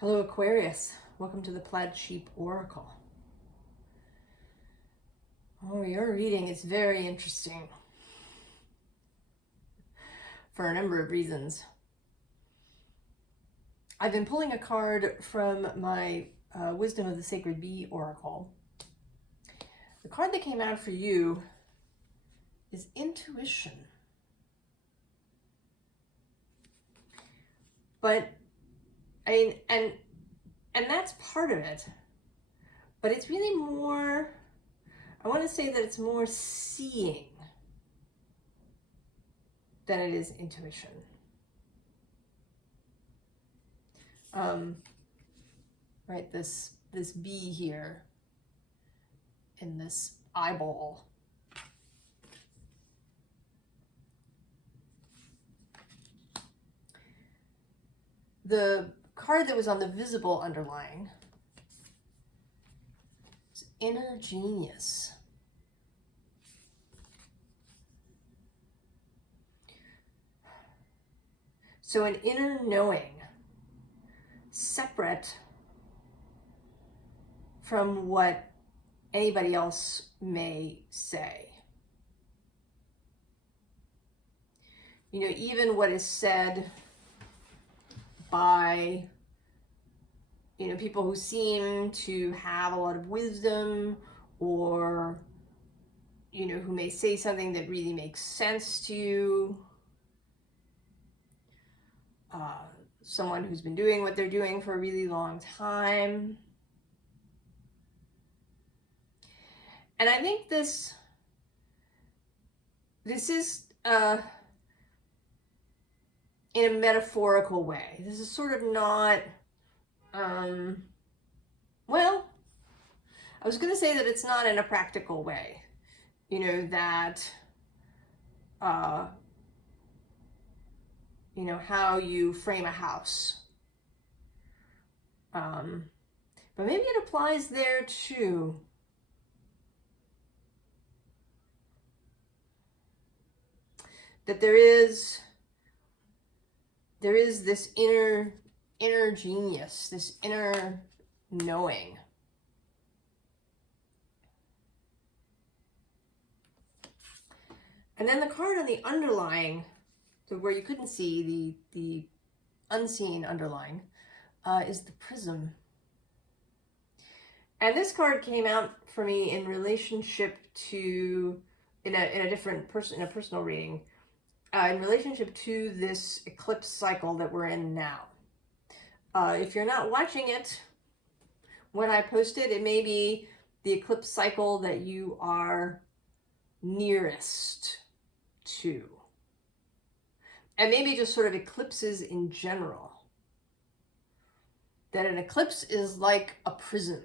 Hello Aquarius, welcome to the Plaid Sheep Oracle. Oh, your reading is very interesting for a number of reasons. I've been pulling a card from my Wisdom of the Sacred Bee Oracle. The card that came out for you is Intuition. But I mean, and that's part of it, but it's really more, I want to say that it's more seeing than it is intuition. Right, this bee here in this eyeball. The card that was on the visible underlying is Inner Genius. So an inner knowing, separate from what anybody else may say. You know, even what is said by, you know, people who seem to have a lot of wisdom, or, you know, who may say something that really makes sense to you. Someone who's been doing what they're doing for a really long time. And I think this is in a metaphorical way. This is sort of not, well, I was going to say that it's not in a practical way. You know, that, you know, how you frame a house. But maybe it applies there too. That there is this inner genius, this inner knowing. And then the card on the underlying, so where you couldn't see the unseen underlying, is the Prism. And this card came out for me in relationship to, in a different person, in a personal reading, in relationship to this eclipse cycle that we're in now. If you're not watching it when I post it, it may be the eclipse cycle that you are nearest to. And maybe just sort of eclipses in general. That an eclipse is like a prism.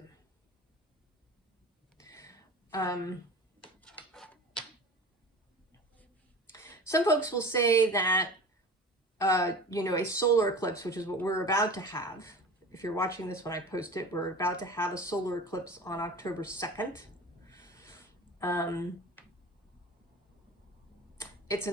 Some folks will say that, you know, a solar eclipse, which is what we're about to have. If you're watching this when I post it, we're about to have a solar eclipse on October 2nd. It's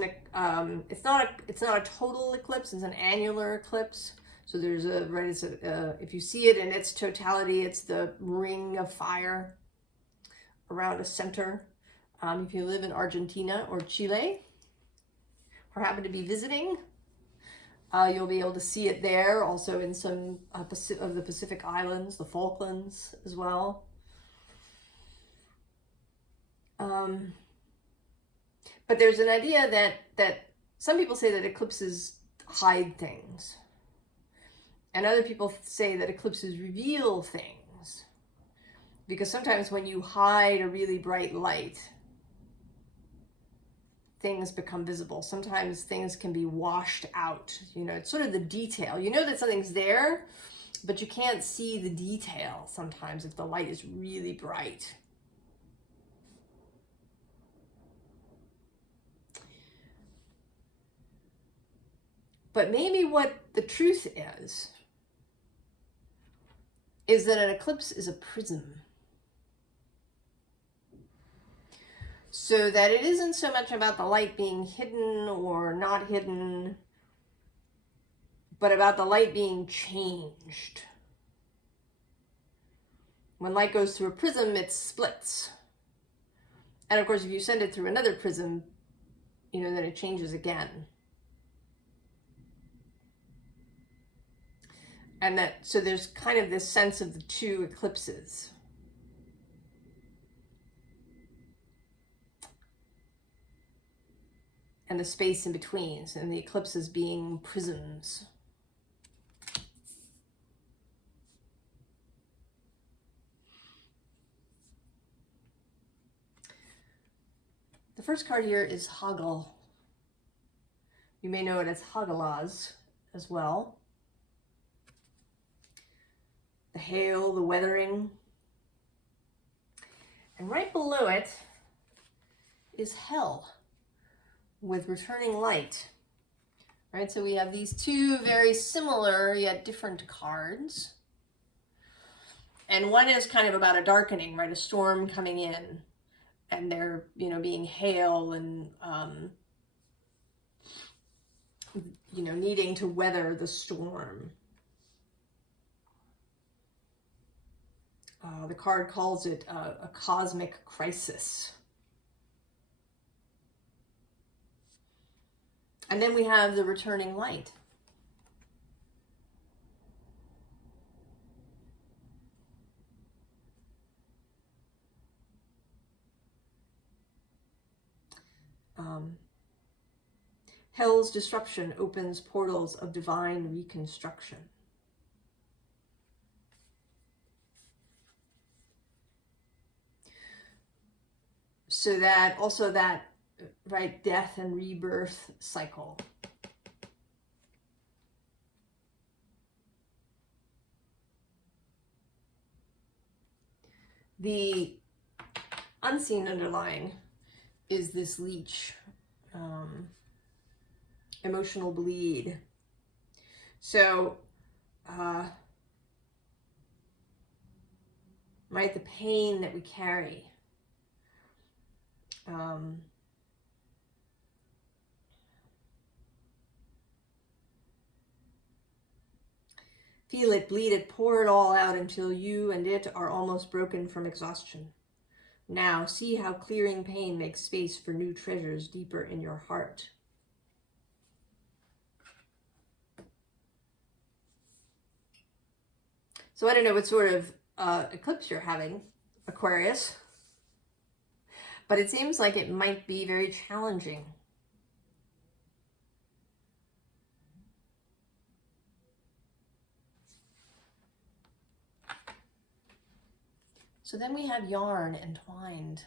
not a total eclipse. It's an annular eclipse. So there's if you see it in its totality, it's the ring of fire around a center. If you live in Argentina or Chile, or happen to be visiting, you'll be able to see it there. Also in some of the Pacific Islands, the Falklands as well. But there's an idea that some people say that eclipses hide things. And other people say that eclipses reveal things. Because sometimes when you hide a really bright light, things become visible. Sometimes things can be washed out. You know, it's sort of the detail. You know that something's there, but you can't see the detail sometimes if the light is really bright. But maybe what the truth is that an eclipse is a prism. So that it isn't so much about the light being hidden or not hidden, but about the light being changed. When light goes through a prism, it splits. And of course, if you send it through another prism, you know, then it changes again. And that, so there's kind of this sense of the two eclipses. And the space in between, and the eclipses being prisms. The first card here is Hoggle. You may know it as Hagalaz as well. The hail, the weathering. And right below it is Hell with returning light. Right, so we have these two very similar yet different cards. And one is kind of about a darkening, right? A storm coming in. And there, you know, being hail and, you know, needing to weather the storm. The card calls it a cosmic crisis. And then we have the returning light. Hell's disruption opens portals of divine reconstruction. So that, also that, right, death and rebirth cycle. The unseen underlying is this leech, emotional bleed. So, right, the pain that we carry. Feel it, bleed it, pour it all out until you and it are almost broken from exhaustion. Now, see how clearing pain makes space for new treasures deeper in your heart. So I don't know what sort of eclipse you're having, Aquarius, but it seems like it might be very challenging. So then we have yarn entwined.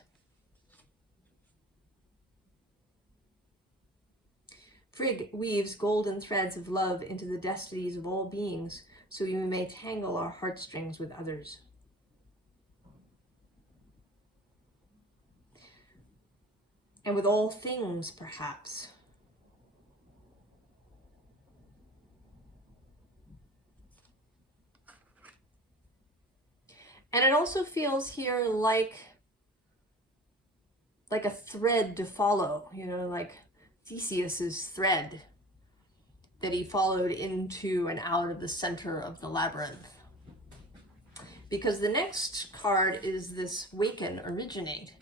Frigg weaves golden threads of love into the destinies of all beings, so we may tangle our heartstrings with others. And with all things, perhaps. And it also feels here like a thread to follow, you know, like Theseus's thread that he followed into and out of the center of the labyrinth. Because the next card is this Waken, Originate.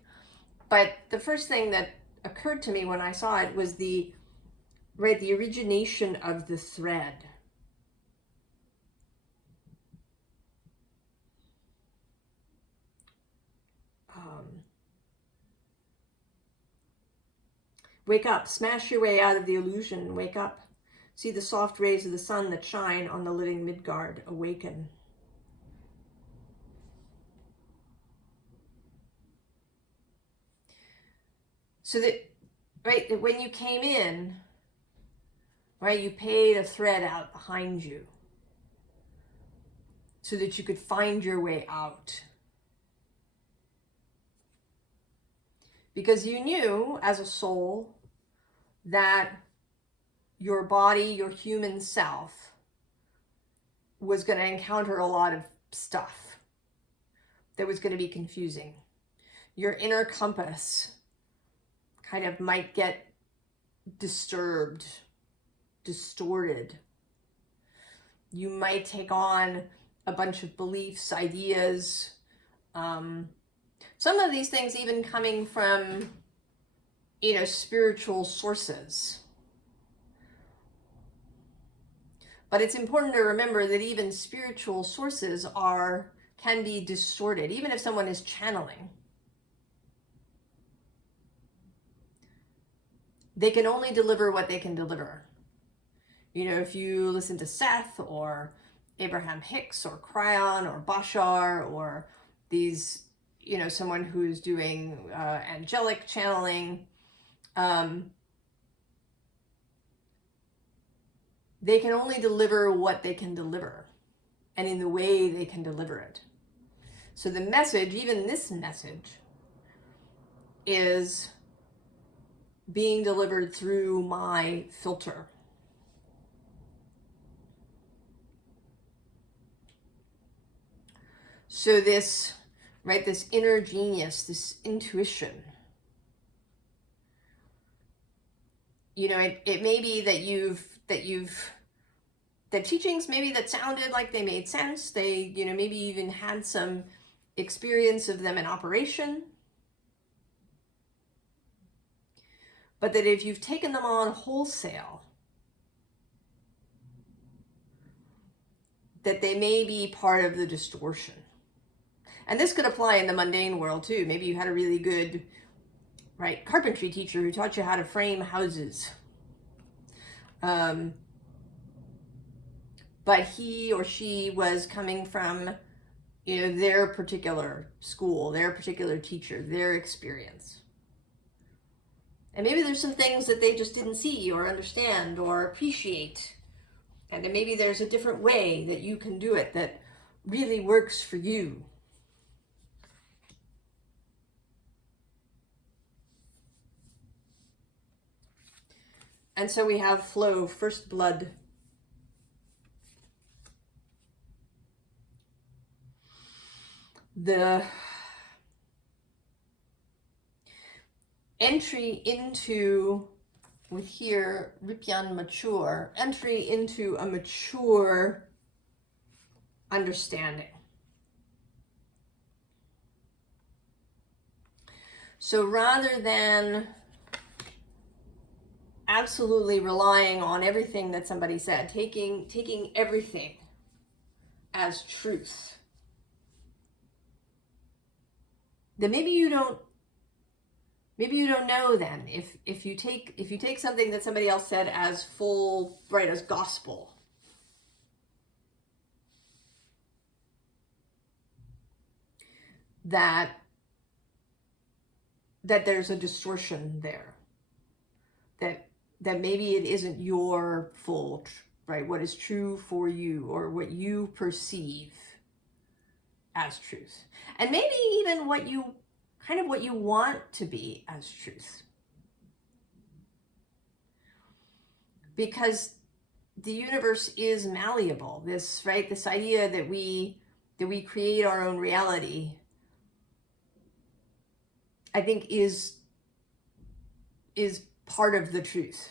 But the first thing that occurred to me when I saw it was the origination of the thread. Wake up, smash your way out of the illusion, wake up. See the soft rays of the sun that shine on the living Midgard, awaken. So that, right, that when you came in, right, you paid a thread out behind you so that you could find your way out. Because you knew as a soul that your body, your human self, was going to encounter a lot of stuff that was going to be confusing. Your inner compass kind of might get disturbed, distorted. You might take on a bunch of beliefs, ideas, Some of these things even coming from, you know, spiritual sources. But it's important to remember that even spiritual sources can be distorted, even if someone is channeling. They can only deliver what they can deliver. You know, if you listen to Seth or Abraham Hicks or Cryon or Bashar or these, you know, someone who's doing angelic channeling, they can only deliver what they can deliver and in the way they can deliver it. So the message, even this message, is being delivered through my filter. So this, right, this inner genius, this intuition, you know, it may be that teachings maybe that sounded like they made sense. They, you know, maybe even had some experience of them in operation. But that if you've taken them on wholesale, that they may be part of the distortion. And this could apply in the mundane world too. Maybe you had a really good, right, carpentry teacher who taught you how to frame houses. But he or she was coming from, you know, their particular school, their particular teacher, their experience. And maybe there's some things that they just didn't see or understand or appreciate. And then maybe there's a different way that you can do it that really works for you. And so we have flow, first blood. The entry into, with here, Ripyan mature, entry into a mature understanding. So rather than absolutely relying on everything that somebody said, taking everything as truth, then maybe you don't know then if you take something that somebody else said as full, right, as gospel, that there's a distortion there, that maybe it isn't your full, right, what is true for you or what you perceive as truth, and maybe even what you want to be as truth. Because the universe is malleable. This, right, this idea that we create our own reality, I think is part of the truth.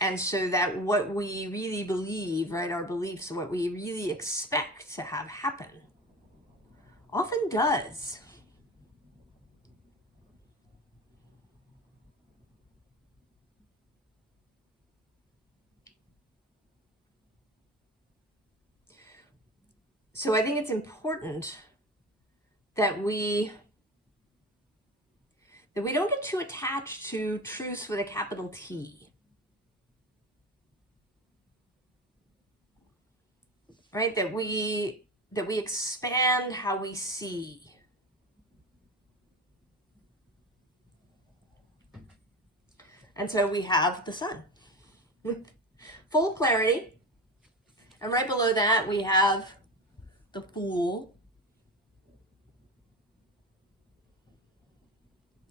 And so that what we really believe, right, our beliefs, what we really expect to have happen, often does. So I think it's important that we don't get too attached to truth with a capital T. Right? That we expand how we see. And so we have the sun with full clarity. And right below that we have the Fool.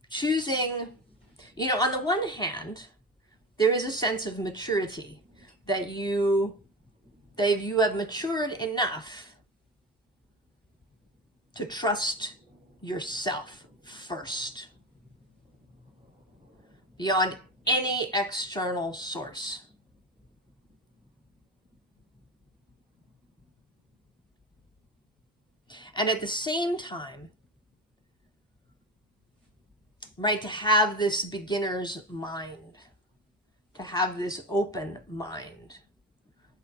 Choosing, you know, on the one hand, there is a sense of maturity that you have matured enough to trust yourself first, beyond any external source. And at the same time, right, to have this beginner's mind, to have this open mind,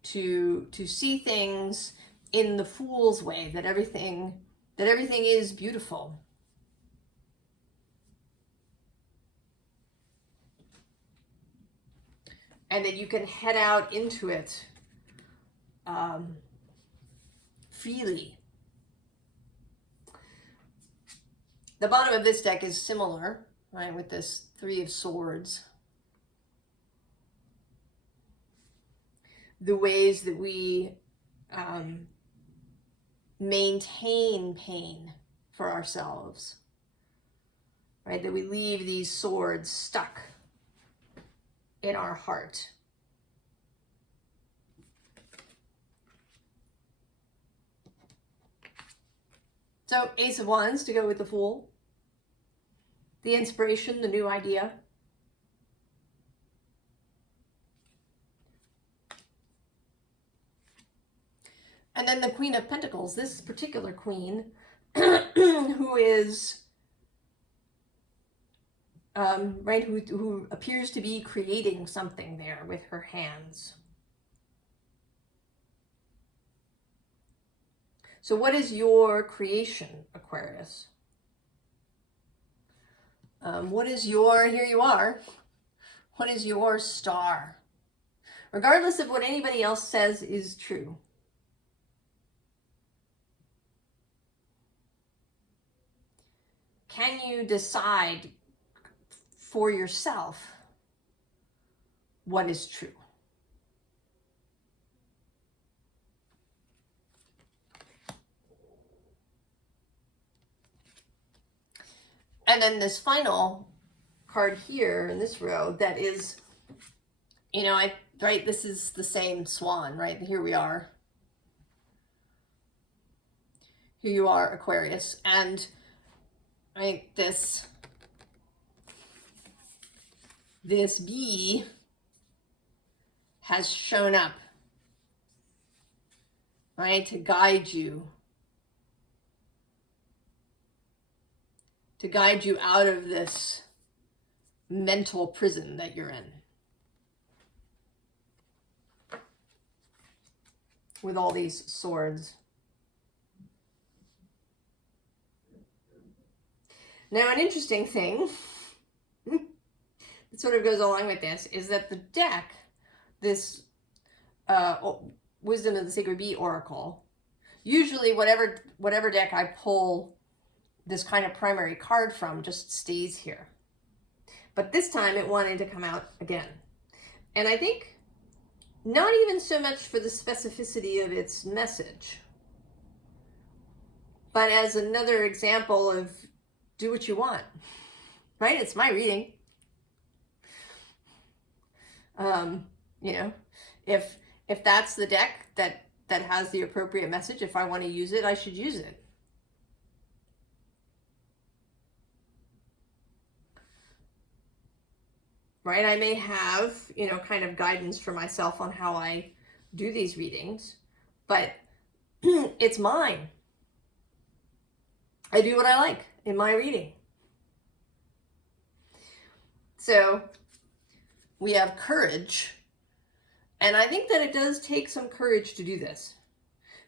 to see things in the fool's way, that everything is beautiful. And that you can head out into it freely. The bottom of this deck is similar, right, with this Three of Swords. The ways that we maintain pain for ourselves, right, that we leave these swords stuck in our heart. So Ace of Wands to go with the Fool. The inspiration, the new idea. And then the Queen of Pentacles, this particular queen, who is, right, who appears to be creating something there with her hands. So what is your creation, Aquarius? What is your, here you are, what is your star? Regardless of what anybody else says is true. Can you decide for yourself what is true? And then this final card here in this row that is, you know, right, this is the same swan, right? Here we are. Here you are, Aquarius. And right, this bee has shown up, right, to guide you out of this mental prison that you're in with all these swords. Now, an interesting thing that sort of goes along with this is that the deck, this Wisdom of the Sacred Bee Oracle, usually whatever deck I pull this kind of primary card from just stays here. But this time it wanted to come out again. And I think not even so much for the specificity of its message, but as another example of do what you want, right? It's my reading. You know, if that's the deck that has the appropriate message, if I want to use it, I should use it. Right? I may have, you know, kind of guidance for myself on how I do these readings, but it's mine. I do what I like in my reading. So we have courage, and I think that it does take some courage to do this,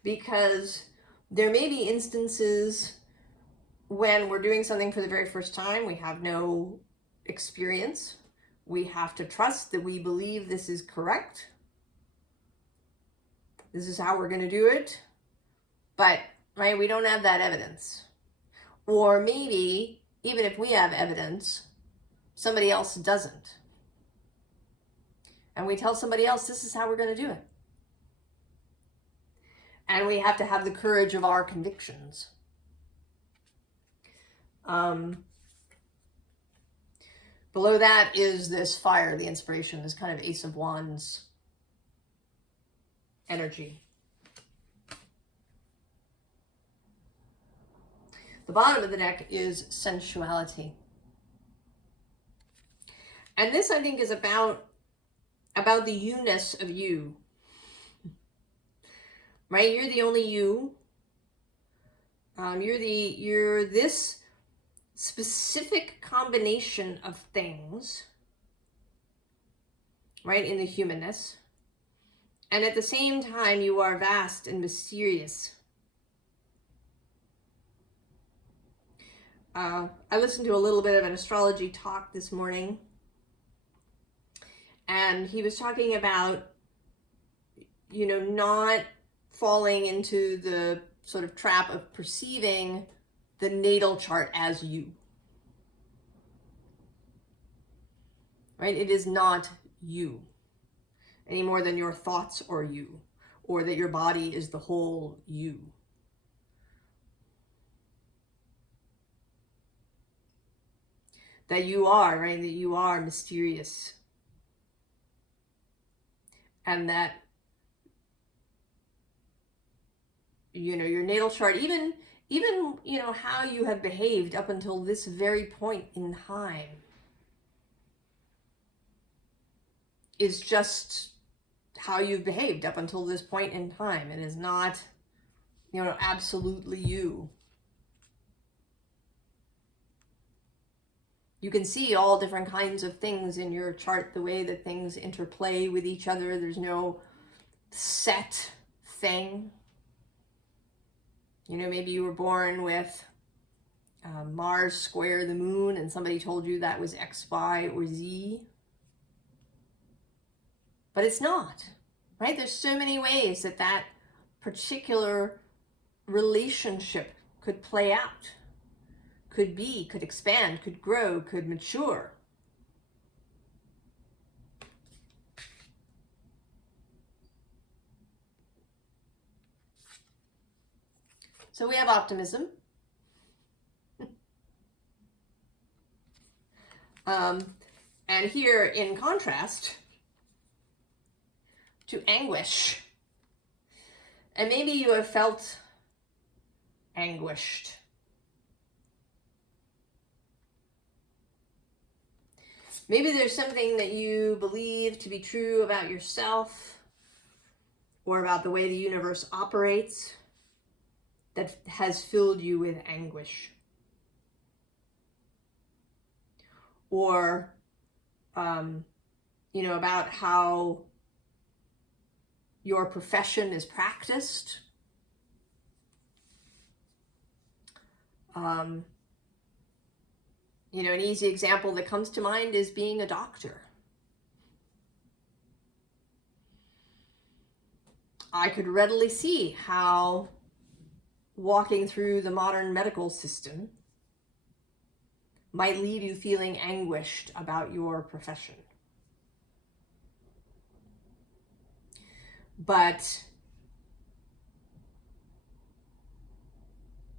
because there may be instances when we're doing something for the very first time, we have no experience. We have to trust that we believe this is correct. This is how we're going to do it. But, right, we don't have that evidence. Or maybe, even if we have evidence, somebody else doesn't. And we tell somebody else, this is how we're going to do it. And we have to have the courage of our convictions. Below that is this fire, the inspiration, this kind of Ace of Wands energy. The bottom of the deck is sensuality. And this, I think, is about the you-ness of you. Right? You're the only you. You're this specific combination of things, right, in the humanness. And at the same time, you are vast and mysterious. I listened to a little bit of an astrology talk this morning, and he was talking about, you know, not falling into the sort of trap of perceiving the natal chart as you. Right? It is not you any more than your thoughts are you, or that your body is the whole you. That you are, right? That you are mysterious. And that, you know, your natal chart, even, you know, how you have behaved up until this very point in time is just how you've behaved up until this point in time. It is not, you know, absolutely you. You can see all different kinds of things in your chart, the way that things interplay with each other. There's no set thing. You know, maybe you were born with Mars square the moon and somebody told you that was X, Y, or Z. But it's not, right? There's so many ways that that particular relationship could play out. Could be, could expand, could grow, could mature. So we have optimism. And here, in contrast to anguish, and maybe you have felt anguished. Maybe there's something that you believe to be true about yourself or about the way the universe operates that has filled you with anguish. Or, you know, about how your profession is practiced. You know, an easy example that comes to mind is being a doctor. I could readily see how walking through the modern medical system might leave you feeling anguished about your profession. But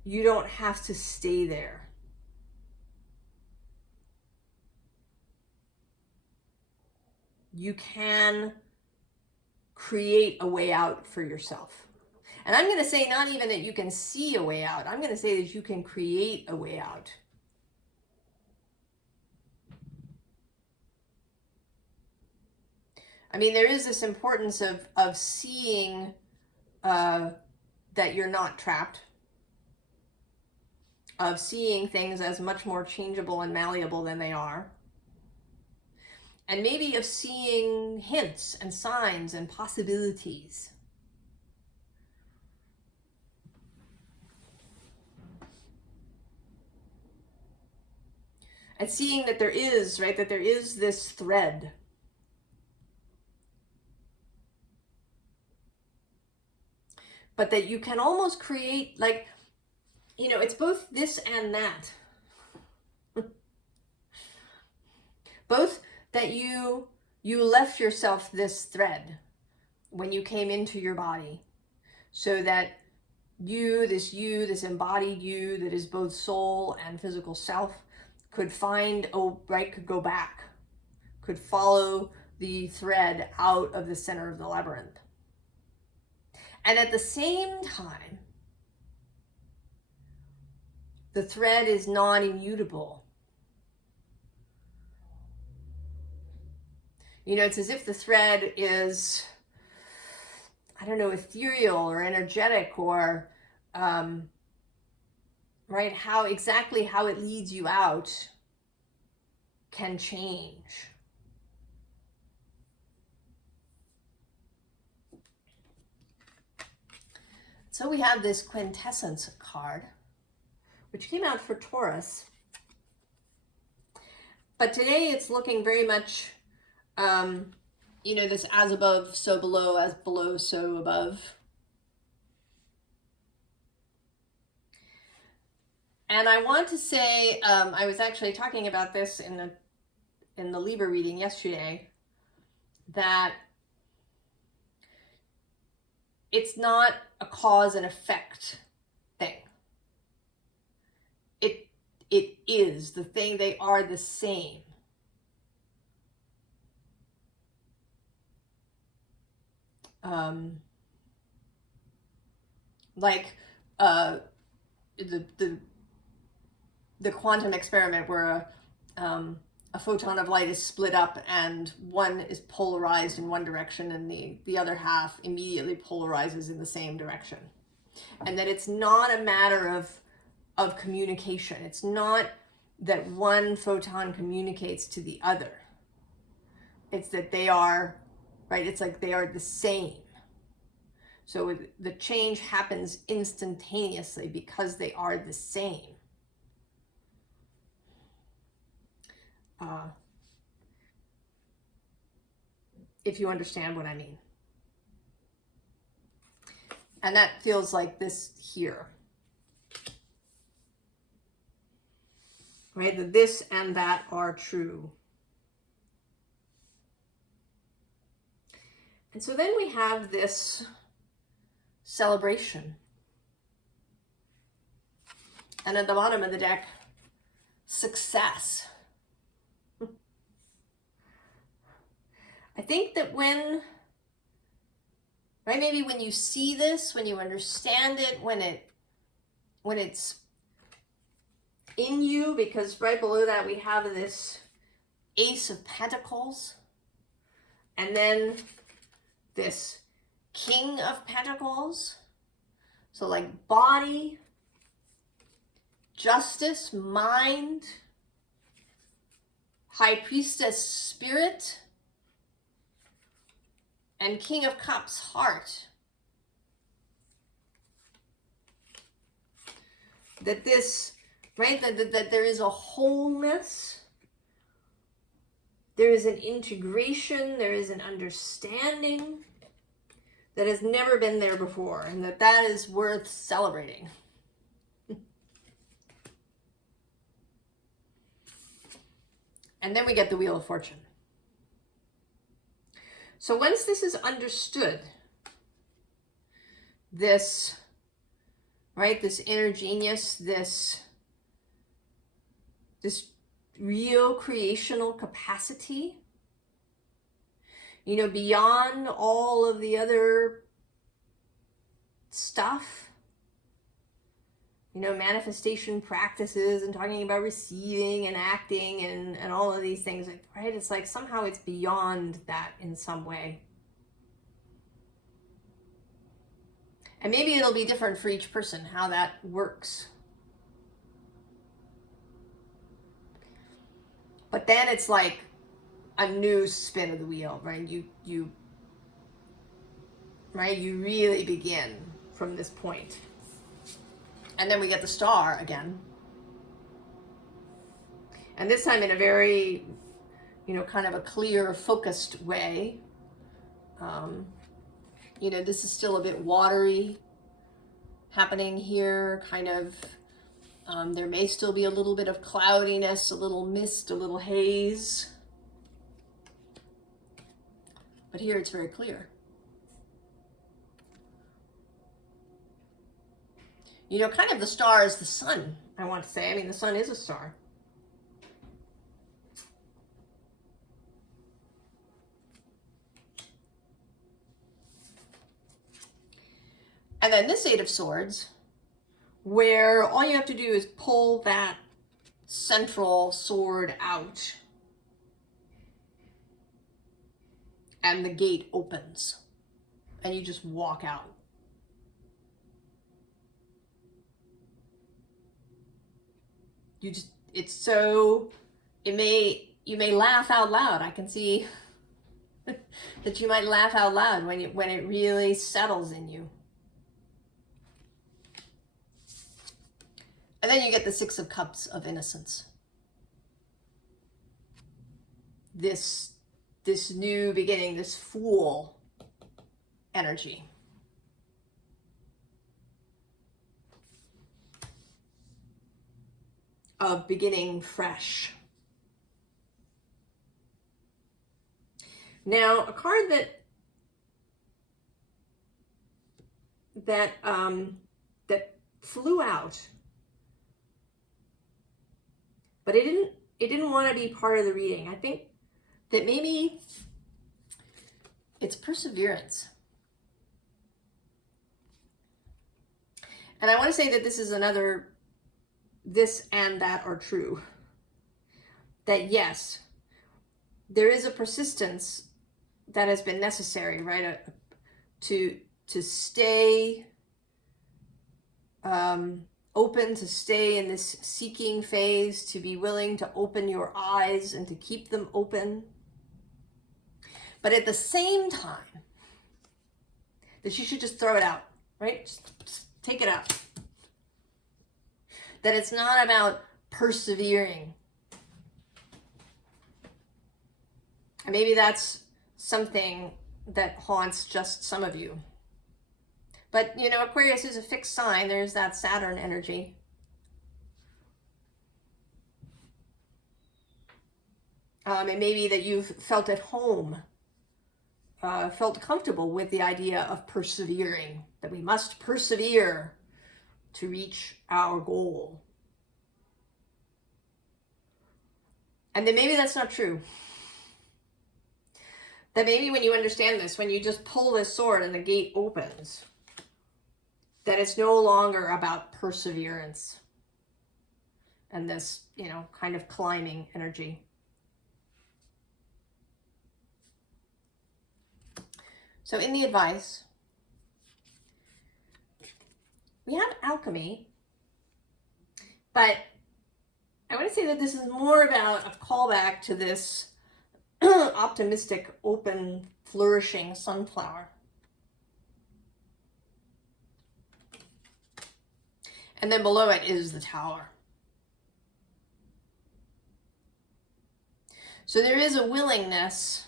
you don't have to stay there. You can create a way out for yourself. And I'm going to say not even that you can see a way out. I'm going to say that you can create a way out. I mean, there is this importance of seeing that you're not trapped, of seeing things as much more changeable and malleable than they are. And maybe of seeing hints and signs and possibilities. And seeing that there is, right, that there is this thread. But that you can almost create, like, you know, it's both this and that. Both that you left yourself this thread when you came into your body, so that this embodied you that is both soul and physical self could find, could go back, could follow the thread out of the center of the labyrinth. And at the same time, the thread is non-immutable. You know, it's as if the thread is, I don't know, ethereal or energetic or right? How exactly how it leads you out can change. So we have this quintessence card, which came out for Taurus. But today it's looking very much, you know, this as above, so below, as below, so above. And I want to say, I was actually talking about this in the Libra reading yesterday, that it's not a cause and effect thing. It is the thing. They are the same. Like the quantum experiment where a photon of light is split up and one is polarized in one direction and the other half immediately polarizes in the same direction. And that it's not a matter of communication. It's not that one photon communicates to the other. It's that they are, right? It's like they are the same. So the change happens instantaneously because they are the same. If you understand what I mean. And that feels like this here. Right? The this and that are true. And so then we have this celebration. And at the bottom of the deck, success. I think that when, right, maybe when you see this, when you understand it, when it's in you, because right below that we have this Ace of Pentacles, and then this King of Pentacles. So like body, justice, mind, High Priestess, spirit, and King of Cups, heart. That this, right, that there is a wholeness, there is an integration, there is an understanding that has never been there before, and that is worth celebrating. And then we get the Wheel of Fortune. So once this is understood, this, right, this inner genius, this real creational capacity, you know, beyond all of the other stuff, you know, manifestation practices and talking about receiving and acting and all of these things, right? It's like somehow it's beyond that in some way. And maybe it'll be different for each person, how that works. But then it's like a new spin of the wheel, right? You really begin from this point. And then we get the Star again. And this time in a very, you know, kind of a clear, focused way. You know, this is still a bit watery happening here, kind of. There may still be a little bit of cloudiness, a little mist, a little haze. But here it's very clear. You know, kind of the star is the sun, I want to say. I mean, the sun is a star. And then this Eight of Swords, where all you have to do is pull that central sword out and the gate opens and you just walk out. it's so, you may laugh out loud. I can see that you might laugh out loud when it really settles in you. And then you get the Six of Cups of innocence. This new beginning, this Fool energy. Of beginning fresh. Now, a card that flew out, but it didn't want to be part of the reading. I think that maybe it's perseverance. And I want to say that this is another, this and that are true. That yes, there is a persistence that has been necessary, right? To stay open, to stay in this seeking phase, to be willing to open your eyes and to keep them open. But at the same time, that you should just throw it out, right? Just take it out. That it's not about persevering. And maybe that's something that haunts just some of you. But, you know, Aquarius is a fixed sign. There's that Saturn energy. It may be that you've felt at home, felt comfortable with the idea of persevering, that we must persevere to reach our goal. And then maybe that's not true. That maybe when you understand this, when you just pull this sword and the gate opens, that it's no longer about perseverance and this, you know, kind of climbing energy. So in the advice, we have alchemy, but I want to say that this is more about a callback to this optimistic, open, flourishing sunflower. And then below it is the Tower. So there is a willingness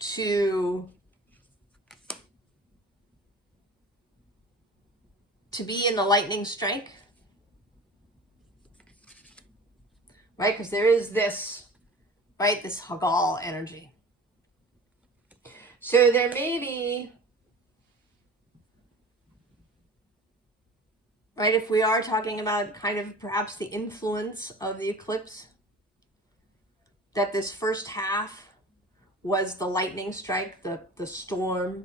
to be in the lightning strike, right? Because there is this, right, this Hagal energy. So there may be, right, if we are talking about kind of perhaps the influence of the eclipse, that this first half was the lightning strike, the storm.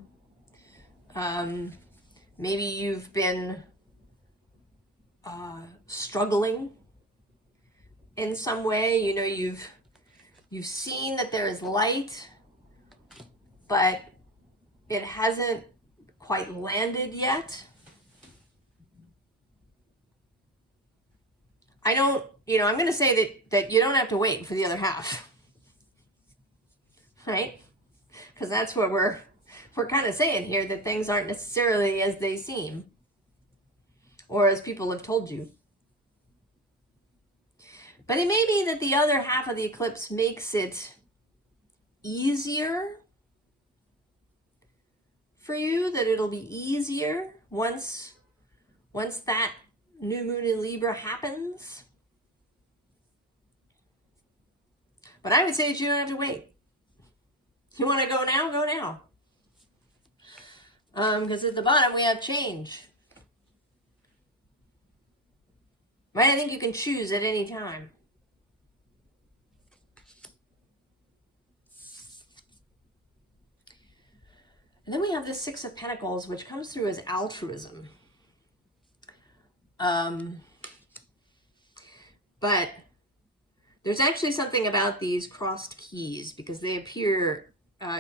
Maybe you've been struggling in some way. You know, you've seen that there is light, but it hasn't quite landed yet. I'm going to say that you don't have to wait for the other half, right? Because that's what we're kind of saying here, that things aren't necessarily as they seem or as people have told you. But it may be that the other half of the eclipse makes it easier for you, that it'll be easier once that new moon in Libra happens. But I would say that you don't have to wait. You want to go now? Go now. Because at the bottom we have change. Right? I think you can choose at any time. And then we have this Six of Pentacles, which comes through as altruism. But there's actually something about these crossed keys, because they appear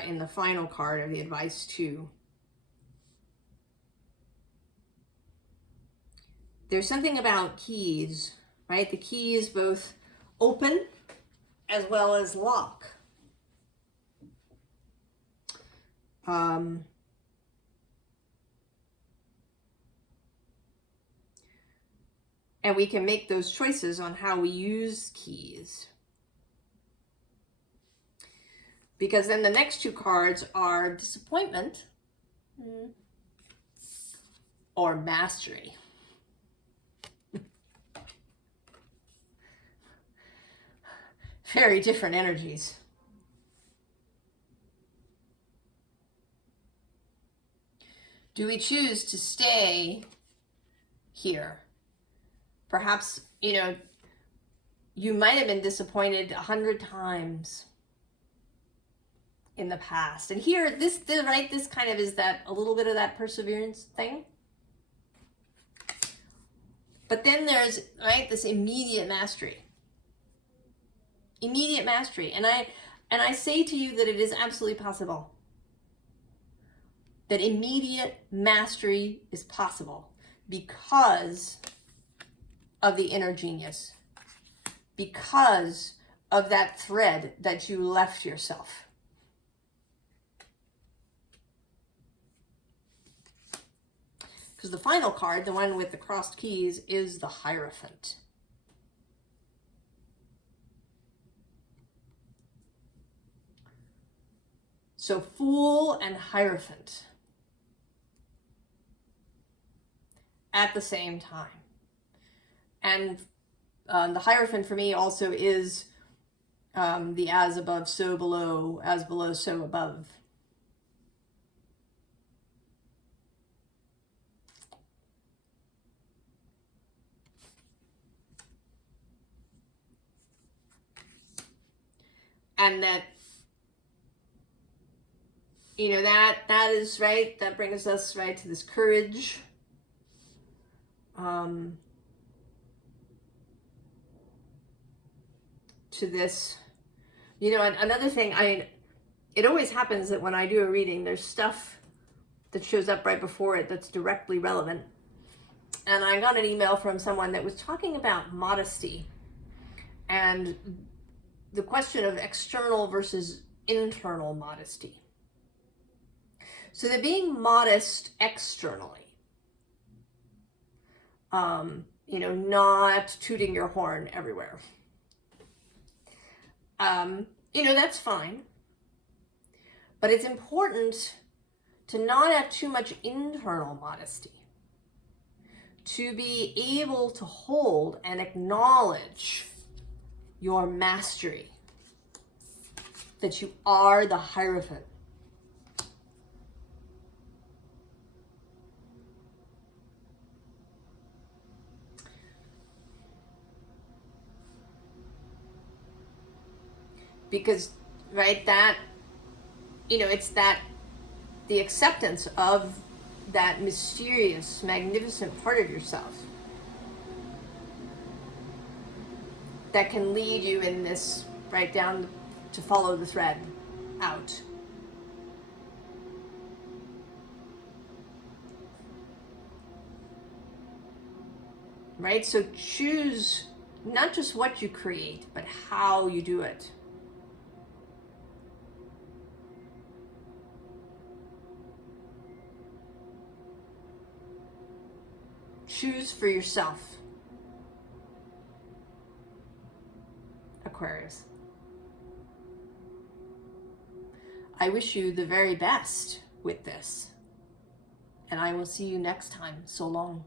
in the final card of the advice too. there's something about keys, right? The keys both open as well as lock. And we can make those choices on how we use keys. Because then the next two cards are disappointment or mastery. Very different energies. Do we choose to stay here? Perhaps, you know, you might have been disappointed 100 times in the past. And here, this kind of is that, a little bit of that perseverance thing. But then there's, right, this immediate mastery. Immediate mastery. And I say to you that it is absolutely possible. That immediate mastery is possible because of the inner genius. Because of that thread that you left yourself. Because the final card, the one with the crossed keys, is the Hierophant. So Fool and Hierophant at the same time. And the Hierophant for me also is the as above, so below, as below, so above. And that, you know, that is right, that brings us right to this courage. To this, you know, another thing, it always happens that when I do a reading, there's stuff that shows up right before it that's directly relevant. And I got an email from someone that was talking about modesty and the question of external versus internal modesty. So they're being modest externally. You know, not tooting your horn everywhere. You know, that's fine. But it's important to not have too much internal modesty. To be able to hold and acknowledge your mastery. That you are the Hierophant. Because, right, that, you know, it's that, the acceptance of that mysterious, magnificent part of yourself that can lead you in this, right, down to follow the thread out. Right? So choose not just what you create, but how you do it. Choose for yourself, Aquarius. I wish you the very best with this, and I will see you next time. So long.